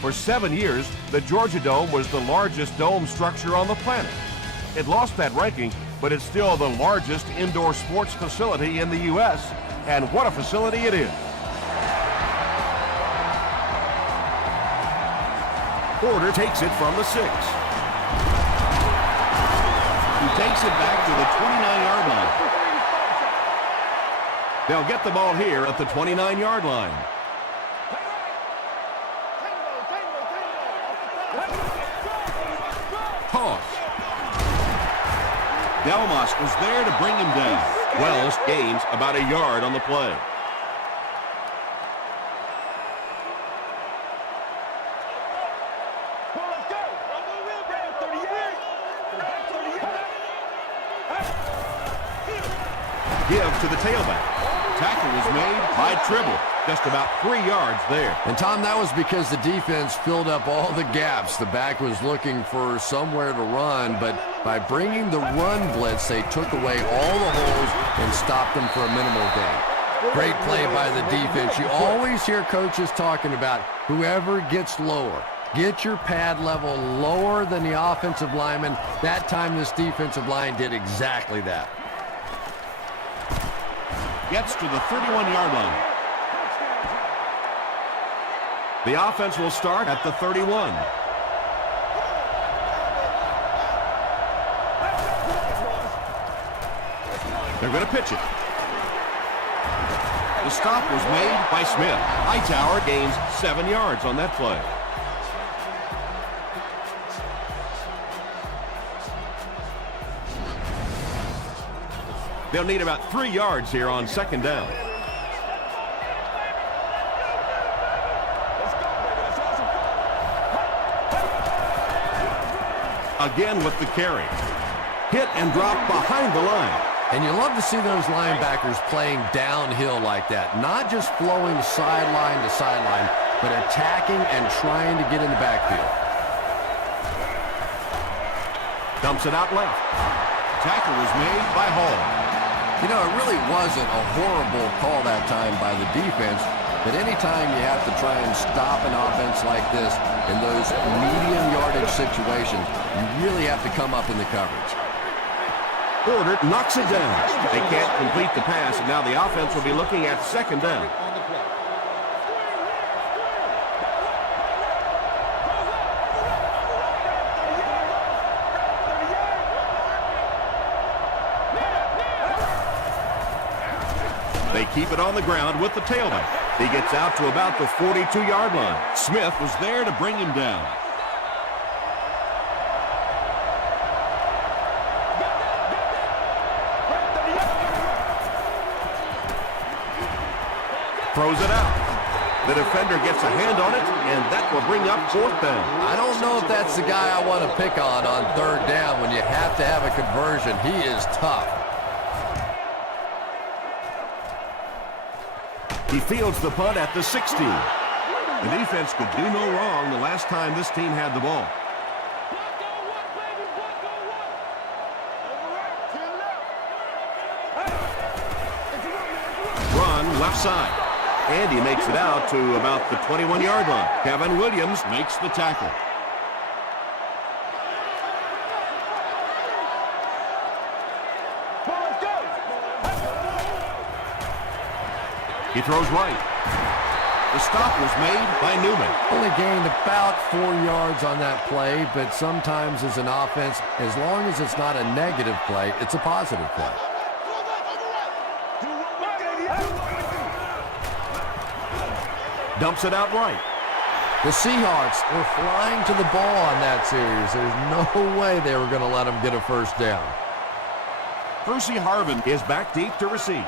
For 7 years, the Georgia Dome was the largest dome structure on the planet. It lost that ranking, but it's still the largest indoor sports facility in the U.S., and what a facility it is. Porter takes it from the 6. He takes it back to the 29-yard line. They'll get the ball here at the 29-yard line. Toss. Delmas was there to bring him down. Wells gains about a yard on the play. Give to the tailback. Tackle was made by Tribble. Just about 3 yards there. And, Tom, that was because the defense filled up all the gaps. The back was looking for somewhere to run, but by bringing the run blitz, they took away all the holes and stopped them for a minimal gain. Great play by the defense. You always hear coaches talking about whoever gets lower. Get your pad level lower than the offensive lineman. That time this defensive line did exactly that. Gets to the 31-yard line. The offense will start at the 31. They're going to pitch it. The stop was made by Smith. Hightower gains 7 yards on that play. They'll need about 3 yards here on second down. Again with the carry. Hit and drop behind the line. And you love to see those linebackers playing downhill like that. Not just flowing sideline to sideline, but attacking and trying to get in the backfield. Dumps it out left. Tackle was made by Hall. You know, it really wasn't a horrible call that time by the defense, but anytime you have to try and stop an offense like this in those medium yardage situations, you really have to come up in the coverage. Porter knocks it down. They can't complete the pass, and now the offense will be looking at second down. They keep it on the ground with the tailback. He gets out to about the 42-yard line. Smith was there to bring him down. Throws it out. The defender gets a hand on it, and that will bring up fourth down. I don't know if that's the guy I want to pick on third down when you have to have a conversion. He is tough. He fields the punt at the 16. The defense could do no wrong the last time this team had the ball. Run left side. And he makes it out to about the 21-yard line. Kevin Williams makes the tackle. He throws right. The stop was made by Newman. Only gained about 4 yards on that play, but sometimes as an offense, as long as it's not a negative play, it's a positive play. Dumps it out right. The Seahawks were flying to the ball on that series. There's no way they were going to let them get a first down. Percy Harvin is back deep to receive.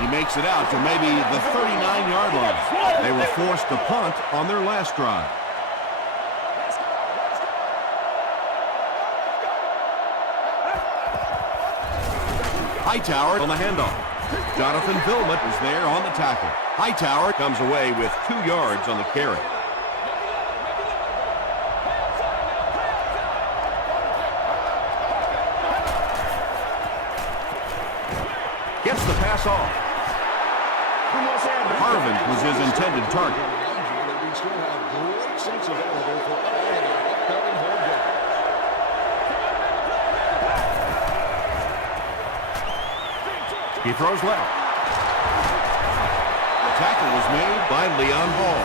He makes it out to maybe the 39-yard line. They were forced to punt on their last drive. Hightower on the handoff. Jonathan Vilmot is there on the tackle. Hightower comes away with 2 yards on the carry. Gets the pass off. Harvin was his intended target. He throws left. The tackle was made by Leon Hall.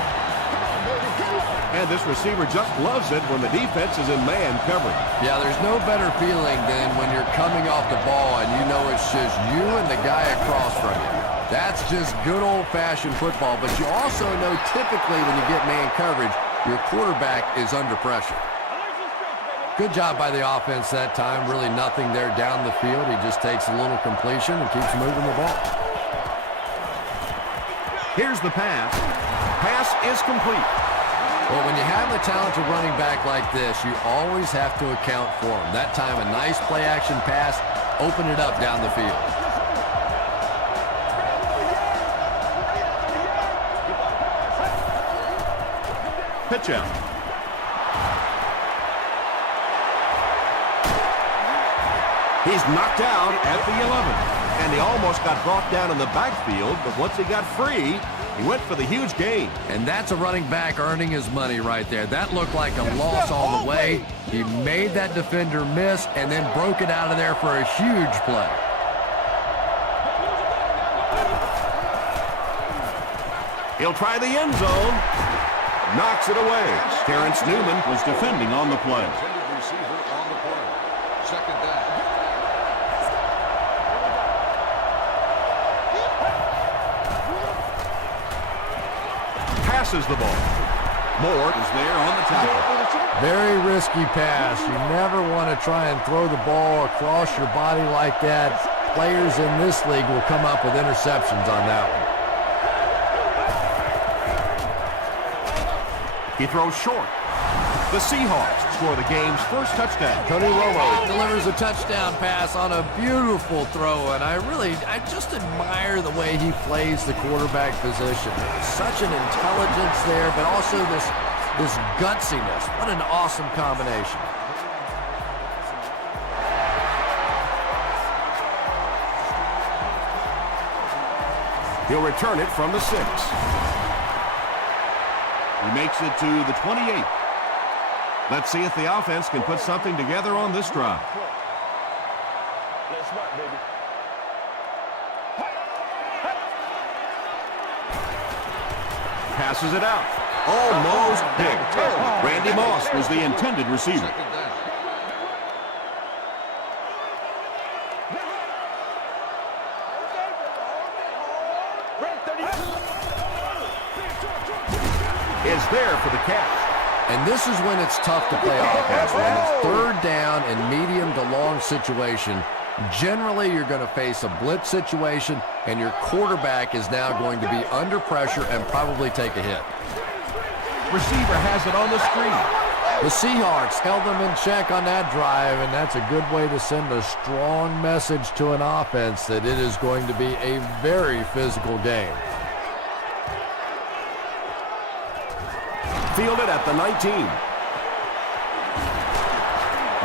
And this receiver just loves it when the defense is in man coverage. Yeah, there's no better feeling than when you're coming off the ball and you know it's just you and the guy across from you. That's just good old-fashioned football, but you also know typically when you get man coverage, your quarterback is under pressure. Good job by the offense that time. Really nothing there down the field. He just takes a little completion and keeps moving the ball. Here's the pass. Pass is complete. Well, when you have the talented running back like this, you always have to account for him. That time, a nice play-action pass opened it up down the field. Pitch out. He's knocked out at the 11. And he almost got brought down in the backfield, but once he got free, he went for the huge gain. And that's a running back earning his money right there. That looked like a loss all the way. He made that defender miss and then broke it out of there for a huge play. He'll try the end zone. Knocks it away. Terrence Newman was defending on the play. Second down. Passes the ball. Moore is there on the tackle. Very risky pass. You never want to try and throw the ball across your body like that. Players in this league will come up with interceptions on that one. He throws short. The Seahawks score the game's first touchdown. Tony Romo delivers a touchdown pass on a beautiful throw, and I just admire the way he plays the quarterback position. Such an intelligence there, but also this gutsiness. What an awesome combination. He'll return it from the 6. He makes it to the 28. Let's see if the offense can put something together on this drive. Passes it out. Almost picked. Randy Moss was the intended receiver. Is there for the catch. And this is when it's tough to play offense. When it's third down and medium to long situation, generally you're going to face a blitz situation, and your quarterback is now going to be under pressure and probably take a hit. Receiver has it on the screen. The Seahawks held them in check on that drive, and that's a good way to send a strong message to an offense that it is going to be a very physical game. Fielded at the 19.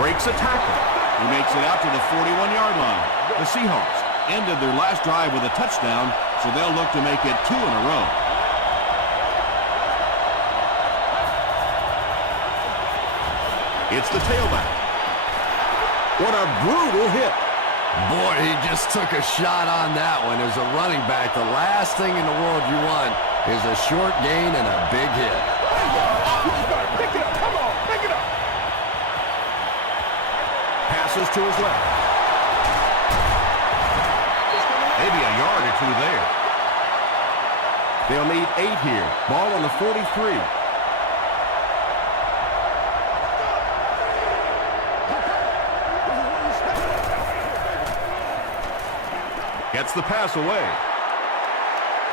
Breaks a tackle. He makes it out to the 41-yard line. The Seahawks ended their last drive with a touchdown, so they'll look to make it 2 in a row. It's the tailback. What a brutal hit. Boy, he just took a shot on that one. As a running back, the last thing in the world you want is a short gain and a big hit. Pick it up. Come on. Pick it up. Passes to his left. Maybe a yard or two there. They'll need 8 here. Ball on the 43. Gets the pass away.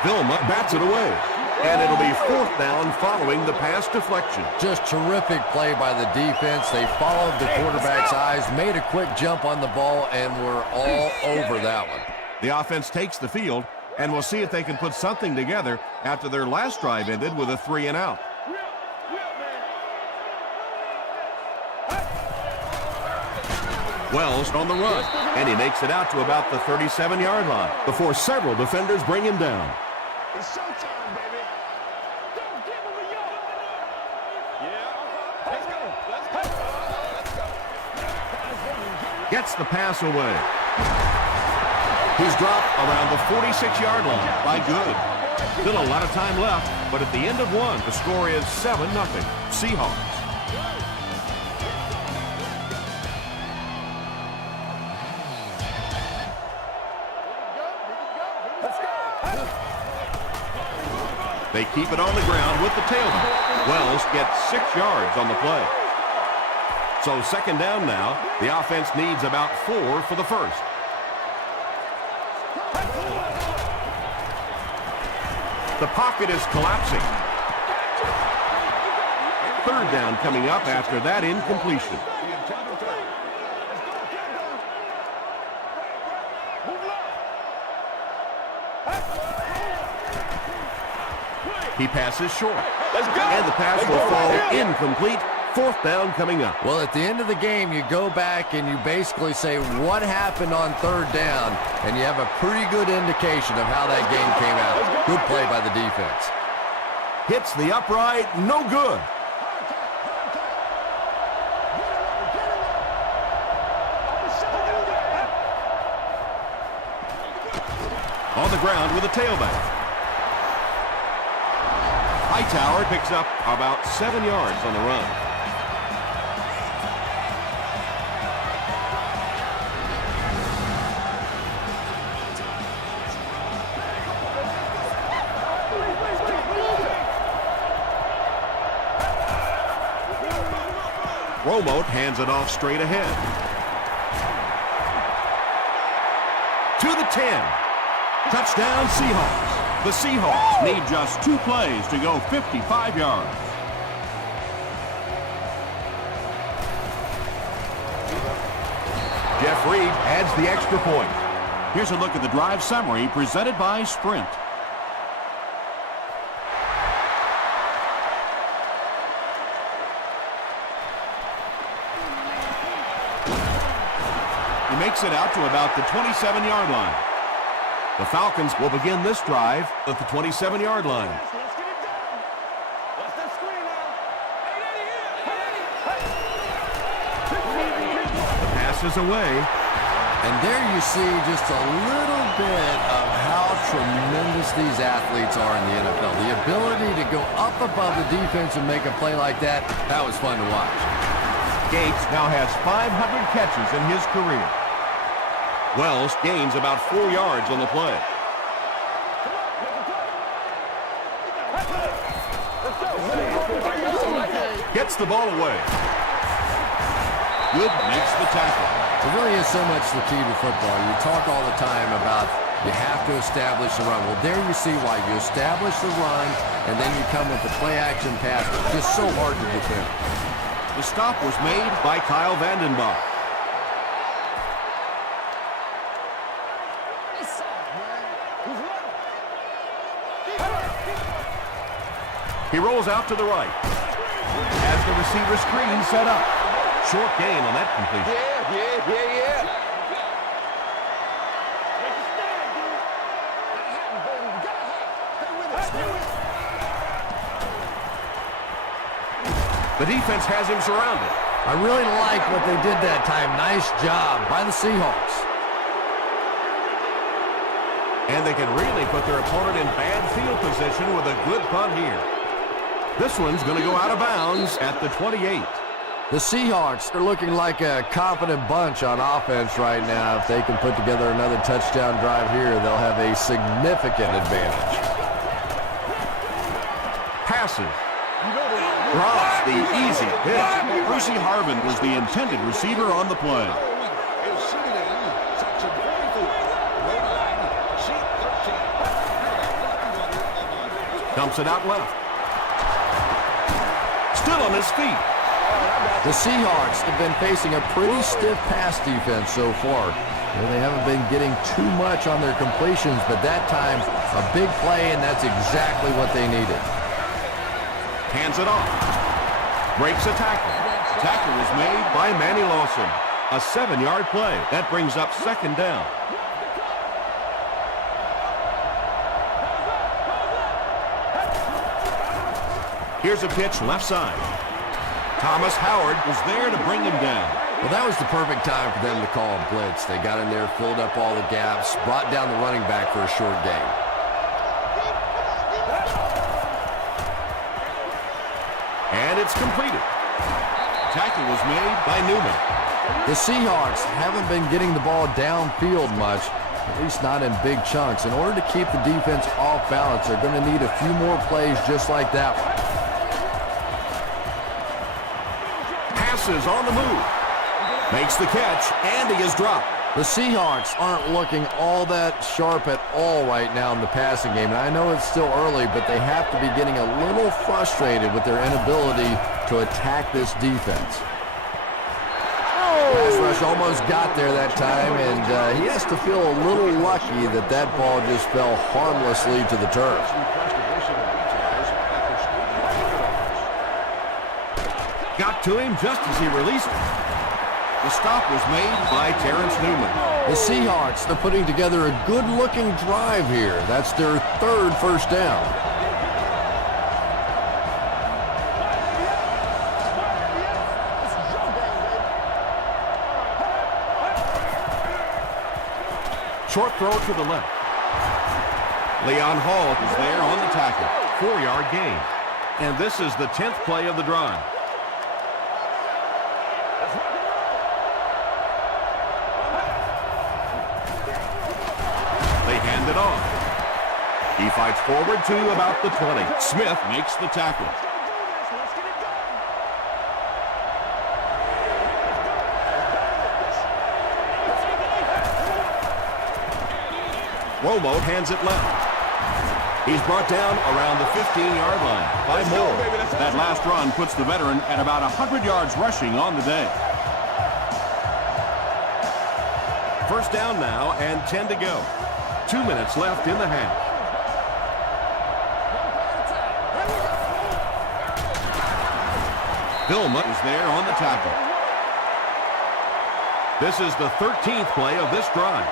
Vilma bats it away. And it'll be 4th down following the pass deflection. Just terrific play by the defense. They followed the quarterback's eyes, made a quick jump on the ball, and were all over that one. The offense takes the field, and we'll see if they can put something together after their last drive ended with a 3-and-out. Wells on the run. And he makes it out to about the 37-yard line before several defenders bring him down. It's showtime, baby. Don't give him a yard. Yeah. Let's go. Gets the pass away. He's dropped around the 46-yard line by Good. Still a lot of time left, but at the end of one, the score is 7-0. Seahawks. They keep it on the ground with the tailback. Wells gets 6 yards on the play. So second down now. The offense needs about 4 for the first. The pocket is collapsing. Third down coming up after that incompletion. He passes short. And the pass will fall incomplete. Fourth down coming up. Well, at the end of the game, you go back and you basically say what happened on third down, and you have a pretty good indication of how that game came out. Good play by the defense. Hits the upright, no good. On the ground with a tailback. Hightower picks up about 7 yards on the run. Romo hands it off straight ahead. To the 10. Touchdown Seahawks. The Seahawks need just 2 plays to go 55 yards. Jeff Reed adds the extra point. Here's a look at the drive summary presented by Sprint. He makes it out to about the 27-yard line. The Falcons will begin this drive at the 27-yard line. Let's get it done. What's that screen now? The pass is away. And there you see just a little bit of how tremendous these athletes are in the NFL. The ability to go up above the defense and make a play like that, that was fun to watch. Gates now has 500 catches in his career. Wells gains about 4 yards on the play. Gets the ball away. Good makes the tackle. It really is so much the key to football. You talk all the time about you have to establish the run. Well, there you see why. You establish the run, and then you come with the play-action pass. It's just so hard to defend. The stop was made by Kyle Vandenbach. He rolls out to the right. Has the receiver screen set up. Short gain on that completion. Yeah. The defense has him surrounded. I really like what they did that time. Nice job by the Seahawks. And they can really put their opponent in bad field position with a good punt here. This one's going to go out of bounds at the 28. The Seahawks are looking like a confident bunch on offense right now. If they can put together another touchdown drive here, they'll have a significant advantage. Passes. Drops the easy pitch. Brucey Harvin was the intended receiver on the play. Dumps it out left. Still on his feet. The Seahawks have been facing a pretty stiff pass defense so far. They haven't been getting too much on their completions, but that time, a big play, and that's exactly what they needed. Hands it off. Breaks a tackle. Tackle was made by Manny Lawson. A 7-yard play. That brings up second down. Here's a pitch left side. Thomas Howard was there to bring him down. Well, that was the perfect time for them to call a blitz. They got in there, filled up all the gaps, brought down the running back for a short gain. And it's completed. Tackle was made by Newman. The Seahawks haven't been getting the ball downfield much, at least not in big chunks. In order to keep the defense off balance, they're going to need a few more plays just like that one. Passes on the move. Makes the catch, and he is dropped. The Seahawks aren't looking all that sharp at all right now in the passing game. And I know it's still early, but they have to be getting a little frustrated with their inability to attack this defense. Pass rush almost got there that time, and he has to feel a little lucky that that ball just fell harmlessly to the turf. Got to him just as he released it. The stop was made by Terrence Newman. The Seahawks are putting together a good-looking drive here. That's their third first down. Short throw to the left. Leon Hall is there on the tackle. 4-yard gain. And this is the 10th play of the drive. They hand it off. He fights forward to about the 20. Smith makes the tackle. Romo hands it left. He's brought down around the 15-yard line by Moore. That last run puts the veteran at about 100 yards rushing on the day. First down now and 10 to go. 2 minutes left in the half. Vilma is there on the tackle. This is the 13th play of this drive.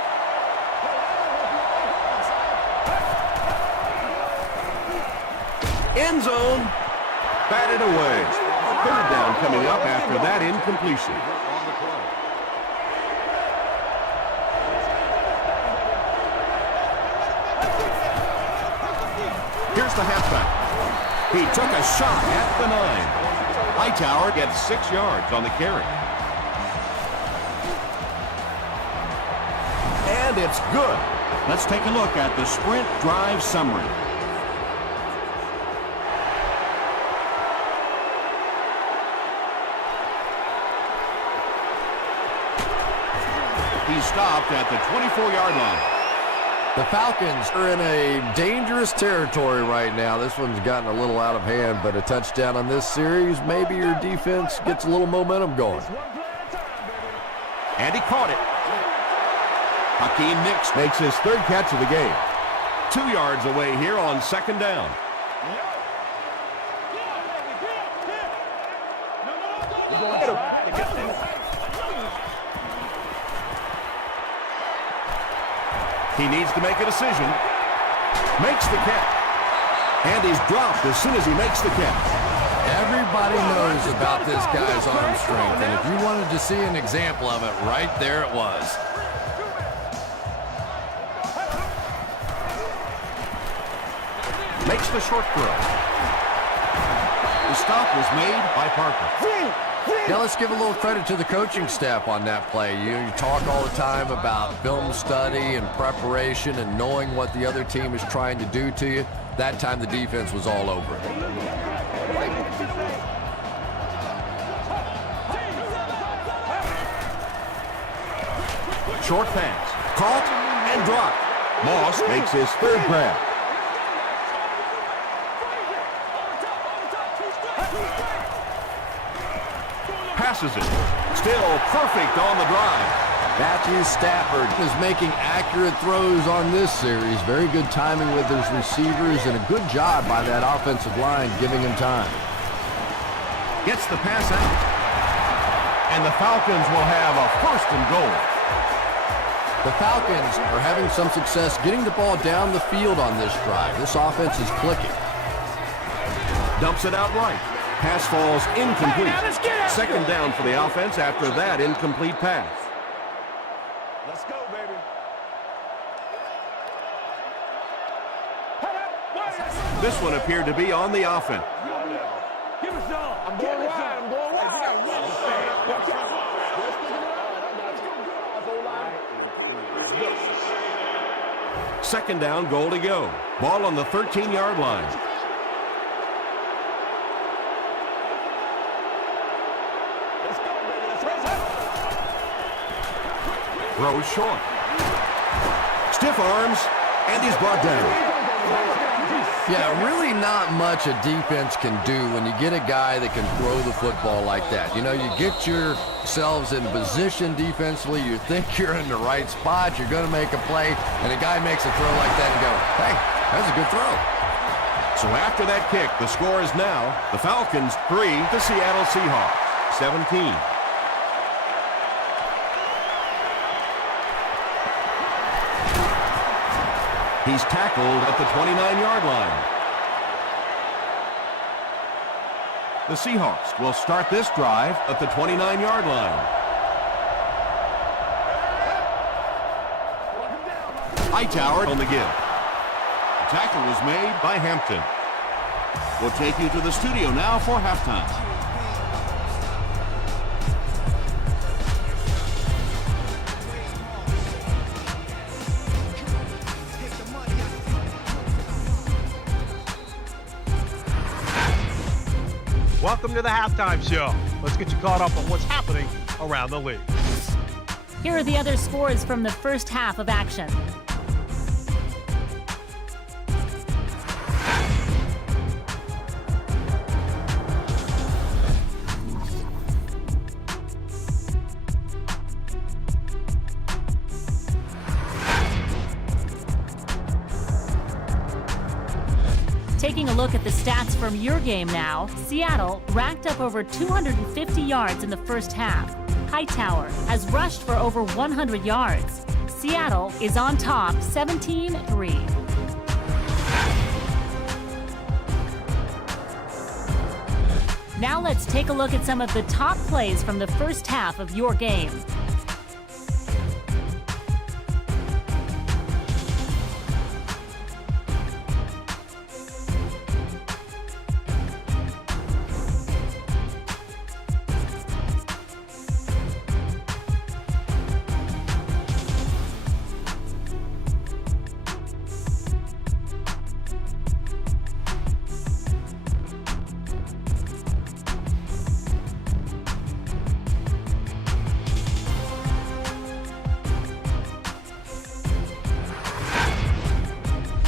End zone. Batted away. Third down coming up after that incompletion. Here's the halfback. He took a shot at the 9. Hightower gets 6 yards on the carry. And it's good. Let's take a look at the sprint drive summary. He stopped at the 24-yard line. The Falcons are in a dangerous territory right now. This one's gotten a little out of hand, but a touchdown on this series, maybe your defense gets a little momentum going. And he caught it. Hakeem Nicks makes his third catch of the game. 2 yards away here on second down. He needs to make a decision. Makes the catch. And he's dropped as soon as he makes the catch. Everybody knows about this guy's arm strength, and if you wanted to see an example of it, right there it was. Makes the short throw. The stop was made by Parker. Now let's give a little credit to the coaching staff on that play. You talk all the time about film study and preparation and knowing what the other team is trying to do to you. That time the defense was all over it. Short pass. Caught and dropped. Moss makes his third grab. Passes it. Still perfect on the drive. Matthew Stafford is making accurate throws on this series. Very good timing with his receivers and a good job by that offensive line giving him time. Gets the pass out. And the Falcons will have a 1st and goal. The Falcons are having some success getting the ball down the field on this drive. This offense is clicking. Dumps it out right. Pass falls incomplete. Second down for the offense after that incomplete pass. Let's go, baby. This one appeared to be on the offense. Give us some. I'm going wide. I'm going wide. Second down, goal to go. Ball on the 13-yard line. Let's go, baby. Let's raise up. Throws short. Stiff arms, and he's brought down. Yeah, really not much a defense can do when you get a guy that can throw the football like that. You know, you get yourselves in position defensively, you think you're in the right spot, you're going to make a play, and a guy makes a throw like that and go, hey, that's a good throw. So after that kick, the score is now the Falcons 3, the Seattle Seahawks 17. He's tackled at the 29-yard line. The Seahawks will start this drive at the 29-yard line. Hightower on the give. The tackle was made by Hampton. We'll take you to the studio now for halftime. Welcome to the halftime show. Let's get you caught up on what's happening around the league. Here are the other scores from the first half of action. Taking a look at the stats from your game now, Seattle racked up over 250 yards in the first half. Hightower has rushed for over 100 yards. Seattle is on top 17-3. Now let's take a look at some of the top plays from the first half of your game.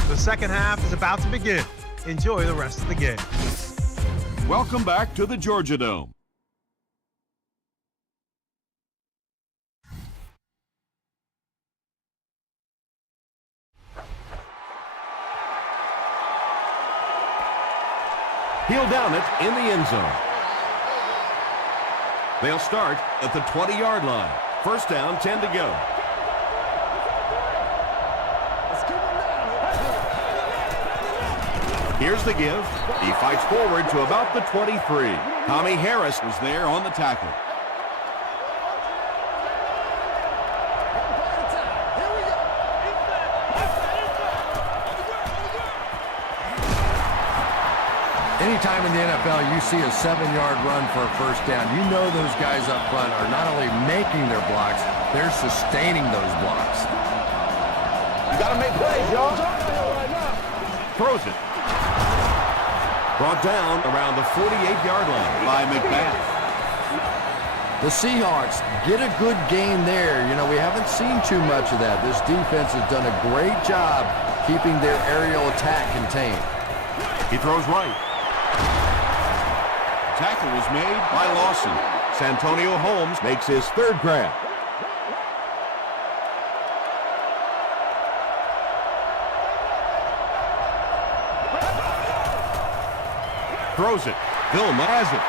The second half is about to begin. Enjoy the rest of the game. Welcome back to the Georgia Dome. He'll down it in the end zone. They'll start at the 20-yard line. First down, 10 to go. Here's the give. He fights forward to about the 23. Tommy Harris was there on the tackle. Anytime in the NFL you see a 7-yard run for a first down, you know those guys up front are not only making their blocks, they're sustaining those blocks. You got to make plays, y'all. Throws it. Brought down around the 48-yard line by McBath. The Seahawks get a good gain there. You know, we haven't seen too much of that. This defense has done a great job keeping their aerial attack contained. He throws right. Tackle was made by Lawson. Santonio Holmes makes his third grab. Throws it. Vilma has it.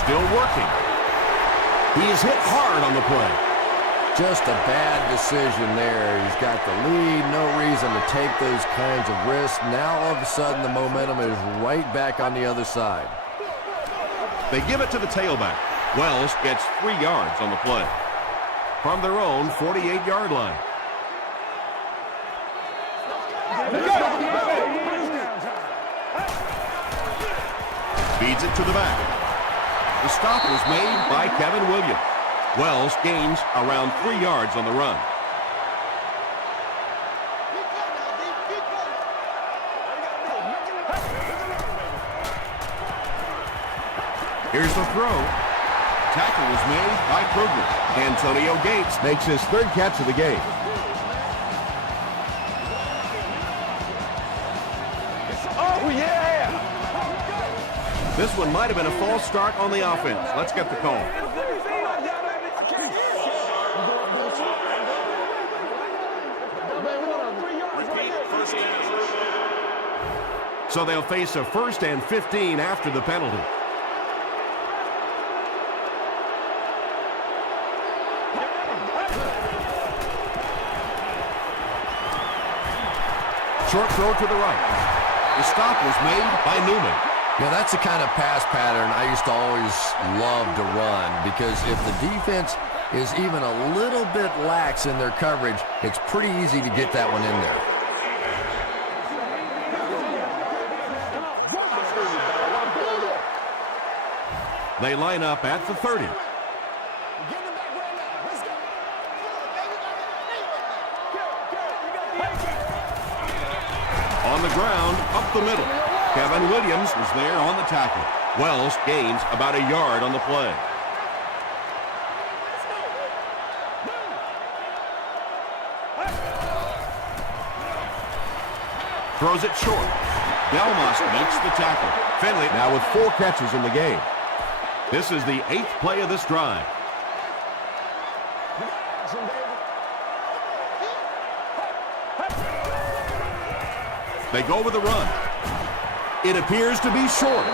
Still working. He is hit hard on the play. Just a bad decision there. He's got the lead, no reason to take those kinds of risks. Now all of a sudden the momentum is right back on the other side. They give it to the tailback. Wells gets 3 yards on the play. From their own 48-yard line. Feeds it to the back. The stop was made by Kevin Williams. Wells gains around 3 yards on the run. Here's the throw. Tackle was made by Kruger. Antonio Gates makes his 3rd catch of the game. Oh, yeah! This one might have been a false start on the offense. Let's get the call. So they'll face a 1st and 15 after the penalty. Short throw to the right. The stop was made by Newman. Yeah, that's the kind of pass pattern I used to always love to run, because if the defense is even a little bit lax in their coverage, it's pretty easy to get that one in there. They line up at the 30. On the ground, up the middle. Kevin Williams was there on the tackle. Wells gains about a yard on the play. Throws it short. Delmas makes the tackle. Finley now with 4 catches in the game. This is the 8th play of this drive. They go with a run. It appears to be short.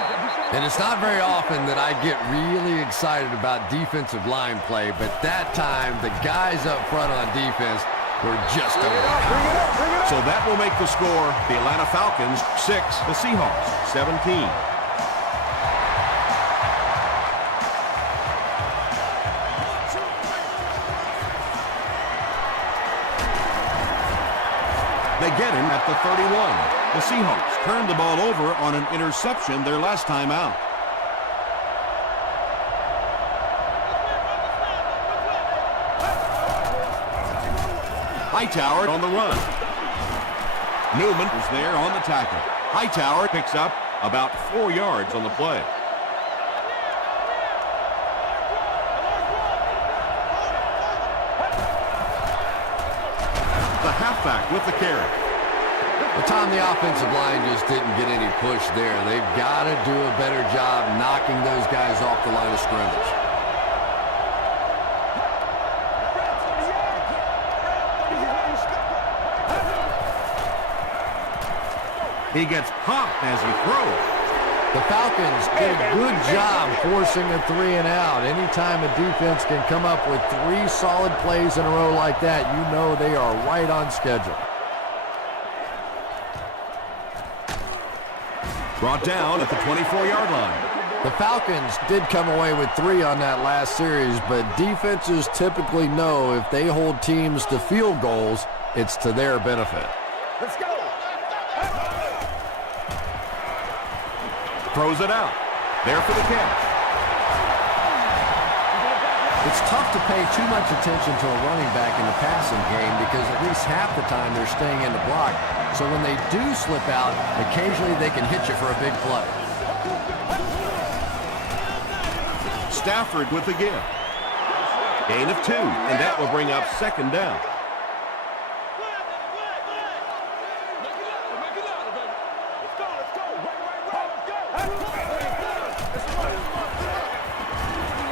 And it's not very often that I get really excited about defensive line play, but that time the guys up front on defense were just overpowered. So that will make the score the Atlanta Falcons 6, the Seahawks 17. They get him at the 31. The Seahawks turned the ball over on an interception their last time out. Hightower on the run. Newman was there on the tackle. Hightower picks up about 4 yards on the play. The halfback with the carry. Well, Tom, the offensive line just didn't get any push there. They've got to do a better job knocking those guys off the line of scrimmage. He gets popped as he throws. The Falcons did a good job forcing a 3 and out. Anytime a defense can come up with 3 solid plays in a row like that, you know they are right on schedule. Brought down at the 24-yard line. The Falcons did come away with 3 on that last series, but defenses typically know if they hold teams to field goals, it's to their benefit. Let's go! Throws it out. There for the catch. It's tough to pay too much attention to a running back in the passing game because at least half the time they're staying in the block. So when they do slip out, occasionally they can hit you for a big play. Stafford with the give. Gain of 2, and that will bring up 2nd down.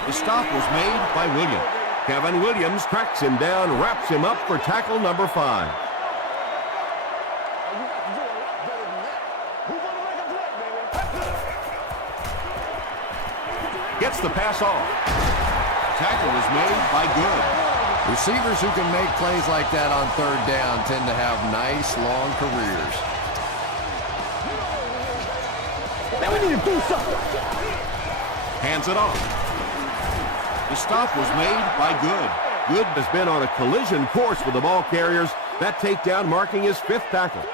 The stop was made by Williams. Kevin Williams tracks him down, wraps him up for tackle number 5. Gets the pass off. tackle was made by Good. Receivers who can make plays like that on third down tend to have nice, long careers. Now we need to do something. Hands it off. The stop was made by Good. Good has been on a collision course with the ball carriers. That takedown marking his 5th tackle.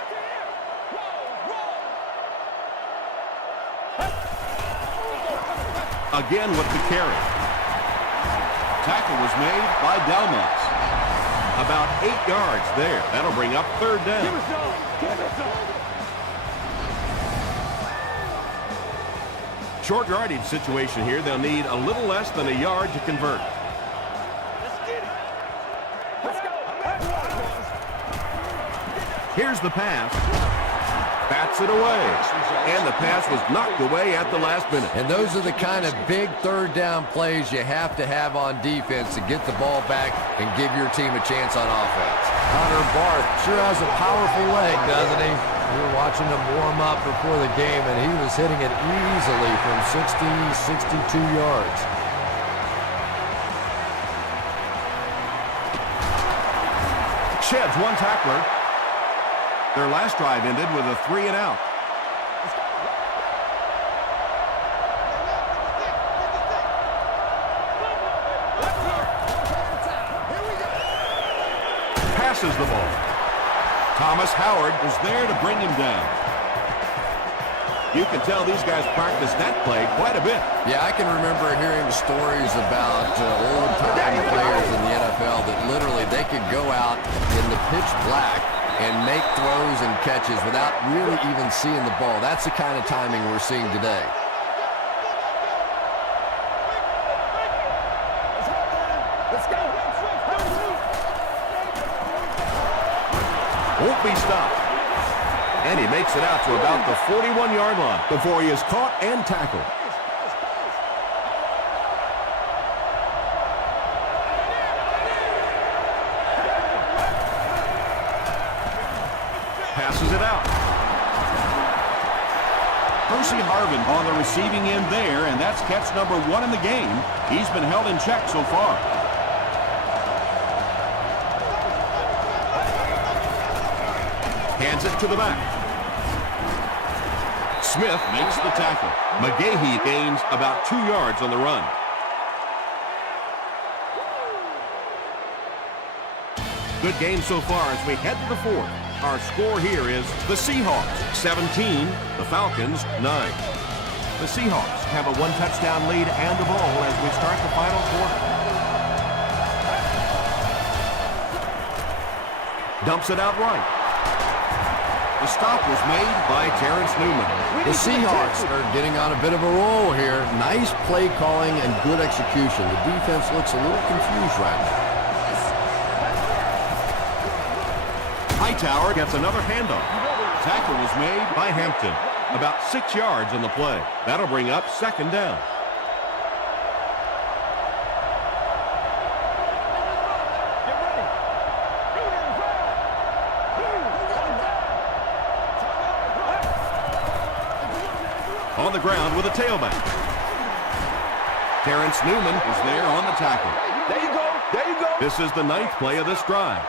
Again with the carry. Tackle was made by Delmas. About 8 yards there. That'll bring up 3rd down. Give us zone. Give us zone. Short yardage situation here. They'll need a little less than a yard to convert. Let's get it. Let's go. Here's the pass. Bats it away. And the pass was knocked away at the last minute. And those are the kind of big third down plays you have to have on defense to get the ball back and give your team a chance on offense. Hunter Barth sure has a powerful leg, doesn't he? We were watching him warm up before the game, and he was hitting it easily from 60, 62 yards. Sheds one tackler. Their last drive ended with a 3 and out. Passes the ball. Thomas Howard was there to bring him down. You can tell these guys practice that play quite a bit. Yeah, I can remember hearing stories about old-time players in the NFL that literally they could go out in the pitch black and make throws and catches without really even seeing the ball. That's the kind of timing we're seeing today. Let's go. Won't be stopped. And he makes it out to about the 41-yard line before he is caught and tackled. Passes it out. Percy Harvin on the receiving end there, and that's catch number 1 in the game. He's been held in check so far. Hands it to the back. Smith makes the tackle. McGahee gains about 2 yards on the run. Good game so far as we head to the 4th. Our score here is the Seahawks 17, the Falcons 9. The Seahawks have a 1-touchdown lead and the ball as we start the final quarter. Dumps it out right. The stop was made by Terrence Newman. The Seahawks are getting on a bit of a roll here. Nice play calling and good execution. The defense looks a little confused right now. Hightower gets another handoff. Tackle was made by Hampton. About 6 yards on the play. That'll bring up 2nd down. On the ground with a tailback. Terrence Newman is there on the tackle. There you go. There you go. This is the 9th play of this drive.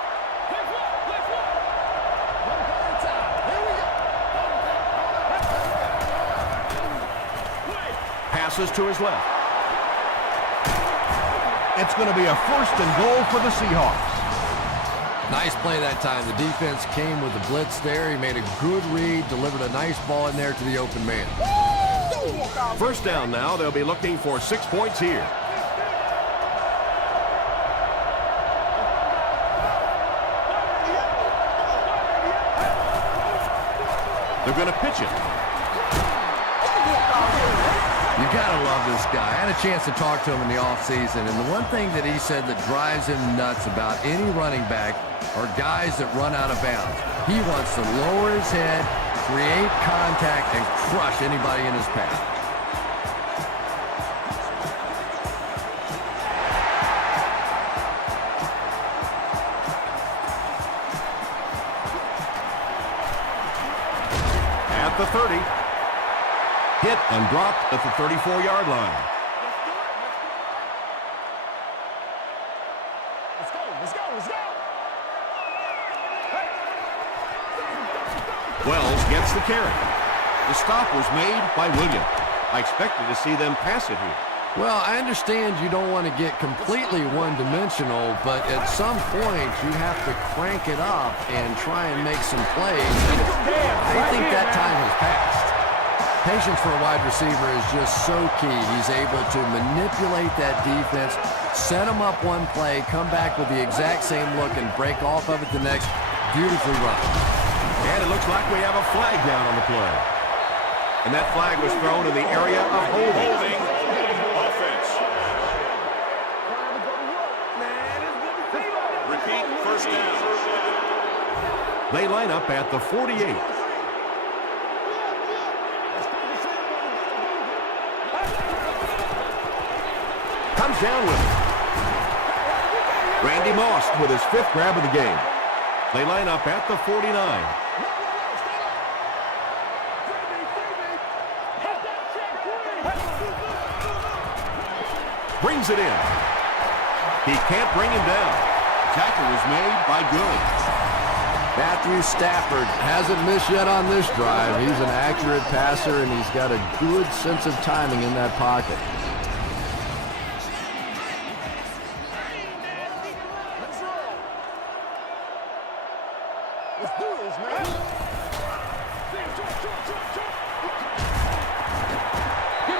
Passes to his left. It's going to be a 1st and goal for the Seahawks. Nice play that time. The defense came with the blitz there. He made a good read, delivered a nice ball in there to the open man. 1st down now. They'll be looking for 6 points here. They're going to pitch it. You gotta love this guy. I had a chance to talk to him in the offseason, and the one thing that he said that drives him nuts about any running back are guys that run out of bounds. He wants to lower his head, create contact, and crush anybody in his path. At the 30. Hit and dropped at the 34-yard line. Wells gets the carry. The stop was made by Williams. I expected to see them pass it here. Well, I understand you don't want to get completely one-dimensional, but at some point you have to crank it up and try and make some plays. I think that time has passed. Patience for a wide receiver is just so key. He's able to manipulate that defense, set them up one play, come back with the exact same look, and break off of it the next. Beautifully run. And it looks like we have a flag down on the play. And that flag was thrown in the area of holding. Offense. Repeat, first down. They line up at the 48. Comes down with it. Randy Moss with his 5th grab of the game. They line up at the 49. Brings it in. He can't bring him down. Tackle was made by Good. Matthew Stafford hasn't missed yet on this drive. He's an accurate passer, and he's got a good sense of timing in that pocket.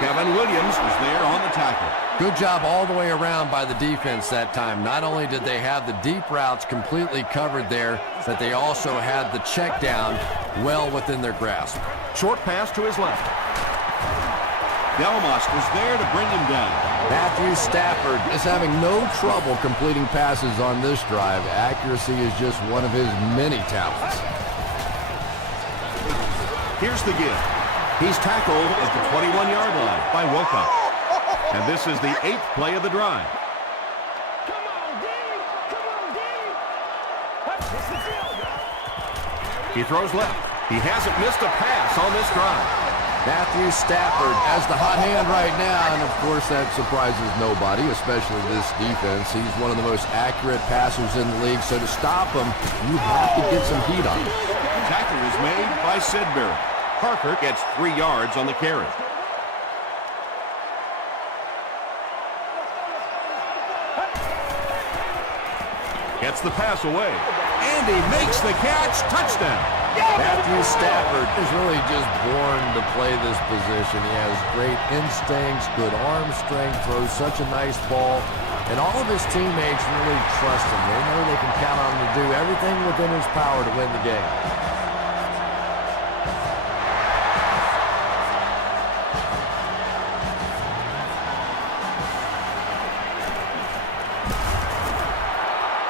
Kevin Williams was there on the tackle. Good job all the way around by the defense that time. Not only did they have the deep routes completely covered there, but they also had the check down well within their grasp. Short pass to his left. Delmas was there to bring him down. Matthew Stafford is having no trouble completing passes on this drive. Accuracy is just one of his many talents. Here's the give. He's tackled at the 21-yard line by Wilcox. And this is the 8th play of the drive. Come on, D! Come on, D! He throws left. He hasn't missed a pass on this drive. Matthew Stafford has the hot hand right now, and of course that surprises nobody, especially this defense. He's one of the most accurate passers in the league, so to stop him, you have to get some heat on him. Tackle is made by Sidbury. Parker gets 3 yards on the carry. Gets the pass away. And he makes the catch. Touchdown. Matthew Stafford is really just born to play this position. He has great instincts, good arm strength, throws such a nice ball, and all of his teammates really trust him. They know they can count on him to do everything within his power to win the game.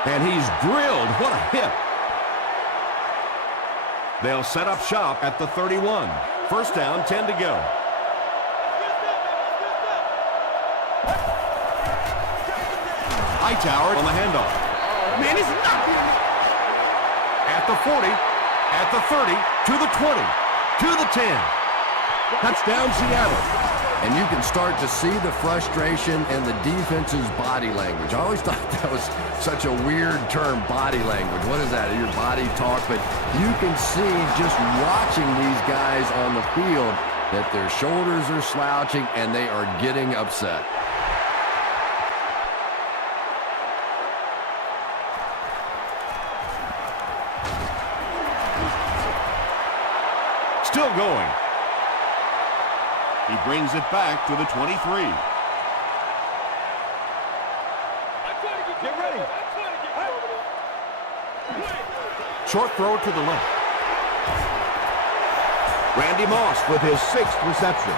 And he's drilled. What a hit. They'll set up shop at the 31. First down, 10 to go. Hightower on the handoff. Man, it's nothing! At the 40, at the 30, to the 20, to the 10. Touchdown, Seattle. And you can start to see the frustration in the defense's body language. I always thought that was such a weird term, body language. What is that? Your body talk? But you can see just watching these guys on the field that their shoulders are slouching and they are getting upset. Still going. He brings it back to the 23. Get ready! Short throw to the left. Randy Moss with his 6th reception.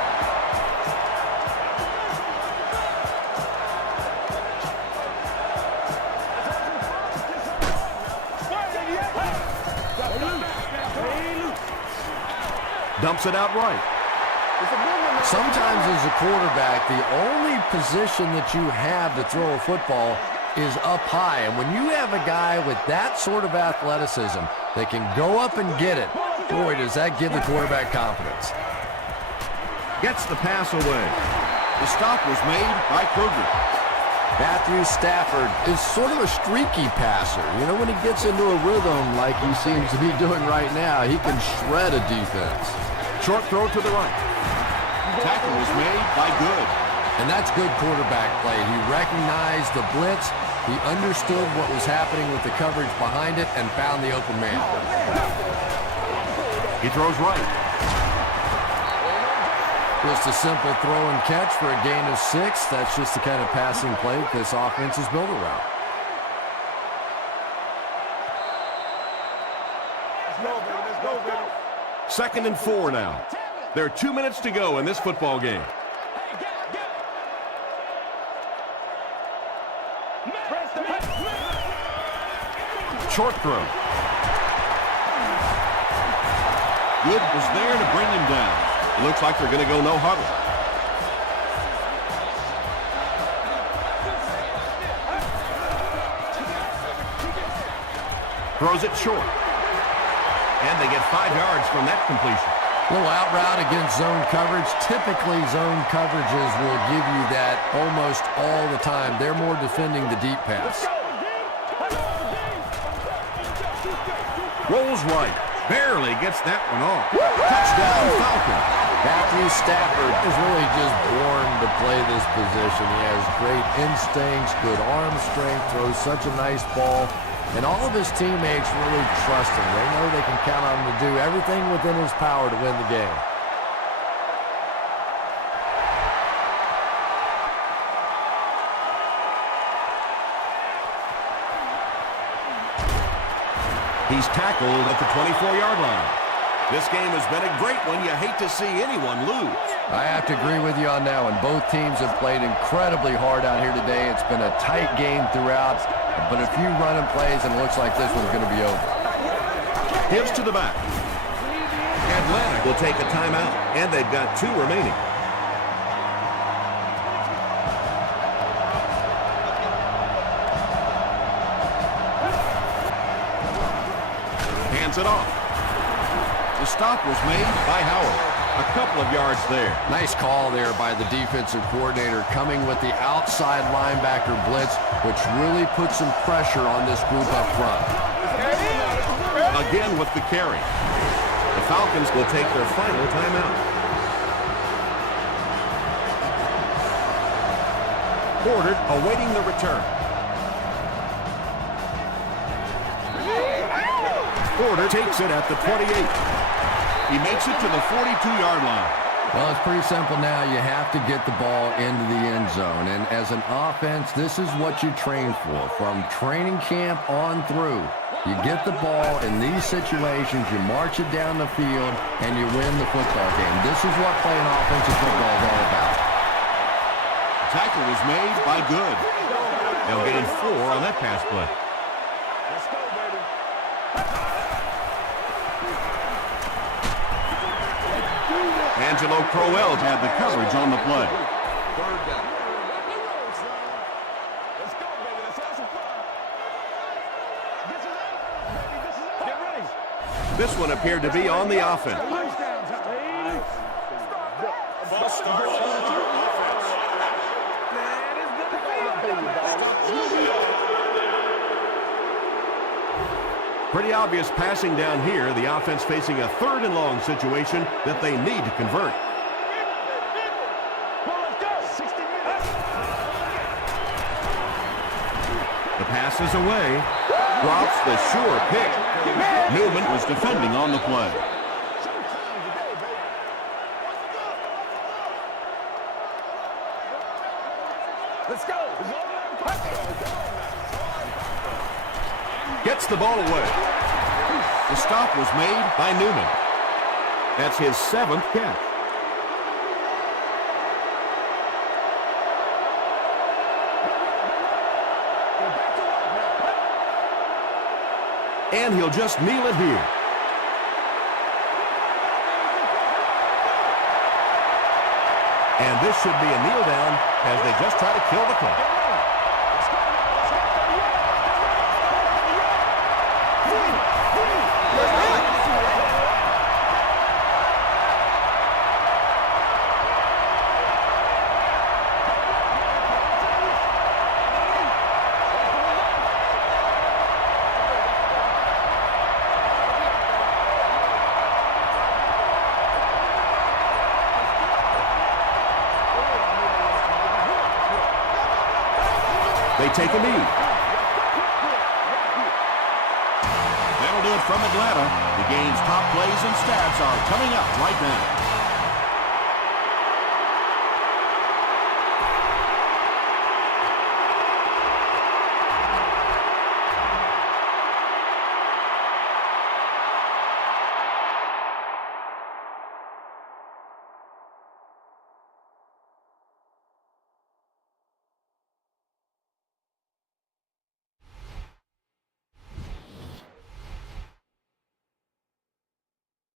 Dumps it out right. Sometimes as a quarterback, the only position that you have to throw a football is up high. And when you have a guy with that sort of athleticism that can go up and get it, boy, does that give the quarterback confidence. Gets the pass away. The stop was made by Kruger. Matthew Stafford is sort of a streaky passer. You know, when he gets into a rhythm like he seems to be doing right now, he can shred a defense. Short throw to the right. Tackle was made by Good. And that's good quarterback play. He recognized the blitz, he understood what was happening with the coverage behind it, and found the open man. He throws right. Just a simple throw and catch for a gain of 6. That's just the kind of passing play this offense is built around. Let's go, baby. 2nd and 4 now. There are 2 minutes to go in this football game. Short throw. Good was there to bring him down. It looks like they're going to go no huddle. Throws it short. And they get 5 yards from that completion. Little out route against zone coverage. Typically, zone coverages will give you that almost all the time. They're more defending the deep pass. Rolls right. Barely gets that one off. Touchdown, Falcons. Matthew Stafford is really just born to play this position. He has great instincts, good arm strength, throws such a nice ball. And all of his teammates really trust him. They know they can count on him to do everything within his power to win the game. He's tackled at the 24-yard line. This game has been a great one. You hate to see anyone lose. I have to agree with you on that one. Both teams have played incredibly hard out here today. It's been a tight game throughout, but a few running plays, and it looks like this one's going to be over. Gives to the back. Atlanta will take a timeout, and they've got 2 remaining. Hands it off. The stop was made by Howard. A couple of yards there. Nice call there by the defensive coordinator, coming with the outside linebacker blitz, which really puts some pressure on this group up front. Again with the carry. The Falcons will take their final timeout. Porter awaiting the return. Porter takes it at the 28. He makes it to the 42-yard line. Well, it's pretty simple now. You have to get the ball into the end zone. And as an offense, this is what you train for. From training camp on through, you get the ball in these situations, you march it down the field, and you win the football game. This is what playing offensive football is all about. Tackle was made by Good. They'll get in 4 on that pass play. Angelo Crowell had the coverage on the play. This one appeared to be on the offense. Pretty obvious passing down here. The offense facing a 3rd and long situation that they need to convert. The pass is away. Drops the sure pick. Newman was defending on the play. Let's go. Gets the ball away. The stop was made by Newman. That's his 7th catch. And he'll just kneel it here. And this should be a kneel down as they just try to kill the clock. take a knee. That'll do it from Atlanta. The game's top plays and stats are coming up right now.